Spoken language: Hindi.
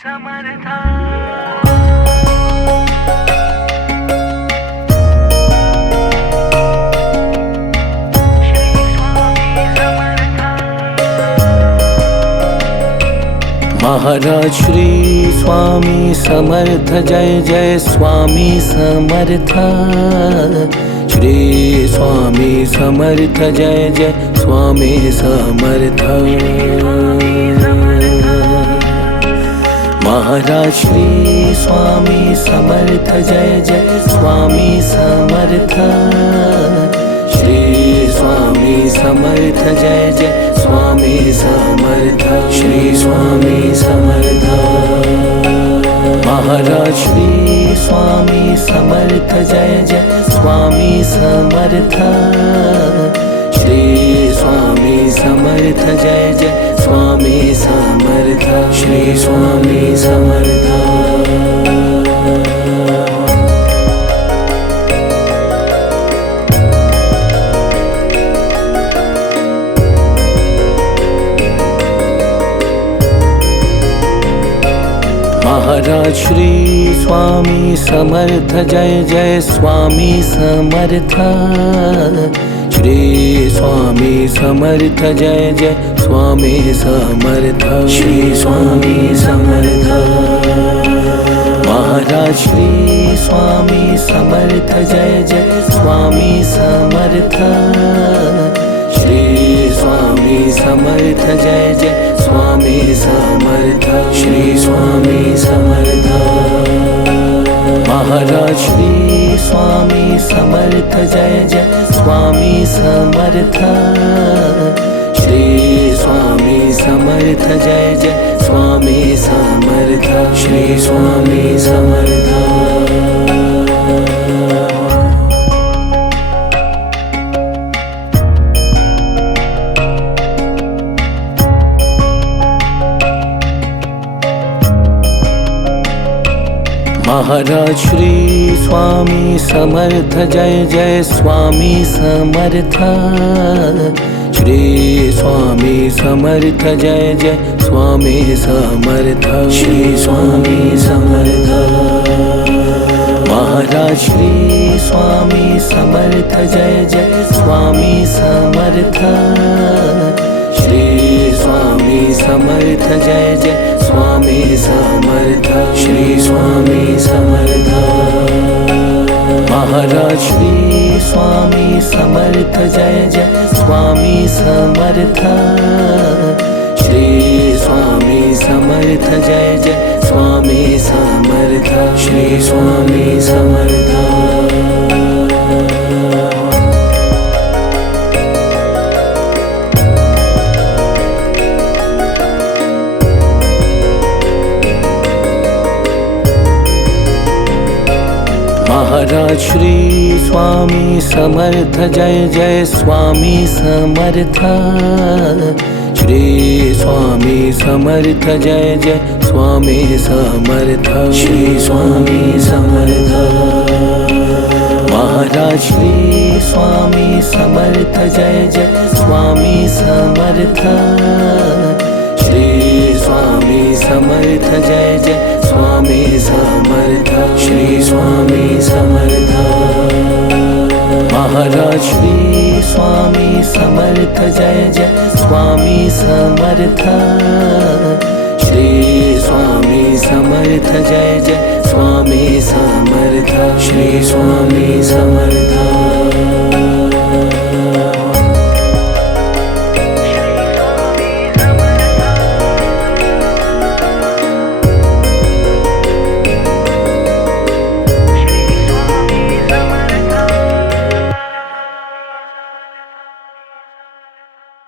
समर्था महाराज श्री स्वामी समर्थ जय जय स्वामी समर्थ। श्री स्वामी समर्थ जय जय स्वामी समर्थ। महाराज श्री स्वामी समर्थ जय जय स्वामी समर्थ। श्री स्वामी समर्थ जय जय स्वामी समर्थ। श्री स्वामी समर्थ। महाराज श्री स्वामी समर्थ जय जय स्वामी समर्थ। श्री स्वामी समर्थ जय जय स्वामी समर्थ। श्री स्वामी समर्थ। महाराज श्री स्वामी समर्थ जय जय स्वामी समर्थ। श्री स्वामी समर्थ जय जय स्वामी समर्थ। श्री स्वामी समर्थ। महाराज श्री स्वामी समर्थ जय जय स्वामी समर्थ। श्री स्वामी समर्थ जय जय स्वामी समर्थ। श्री स्वामी समर्थ। महाराज श्री स्वामी समर्थ जय जय स्वामी समर्थ। श्री स्वामी समर्थ जय जय स्वामी समर्थ। श्री स्वामी समर्थ। महाराज श्री स्वामी समर्थ जय जय स्वामी समर्थ। श्री स्वामी समर्थ जय जय स्वामी समर्थ। श्री स्वामी समर्थ। महाराज श्री स्वामी समर्थ जय जय स्वामी समर्थ। श्री स्वामी समर्थ जय जय स्वामी समर्थ। श्री स्वामी समर्थ। महाराज श्री स्वामी समर्थ जय जय स्वामी समर्थ। श्री स्वामी समर्थ जय जय स्वामी समर्थ। श्री स्वामी समर्थ। महाराज श्री स्वामी समर्थ जय जय स्वामी समर्थ। श्री स्वामी समर्थ जय जय स्वामी समर्थ। श्री स्वामी समर्थ। महाराज श्री स्वामी समर्थ जय जय स्वामी समर्थ। श्री स्वामी समर्थ जय जय स्वामी समर्थ। श्री स्वामी समर्थ। महाराज श्री स्वामी समर्थ जय जय स्वामी समर्थ। श्री स्वामी समर्थ जय जय स्वामी समर्थ। श्री स्वामी समर्थ।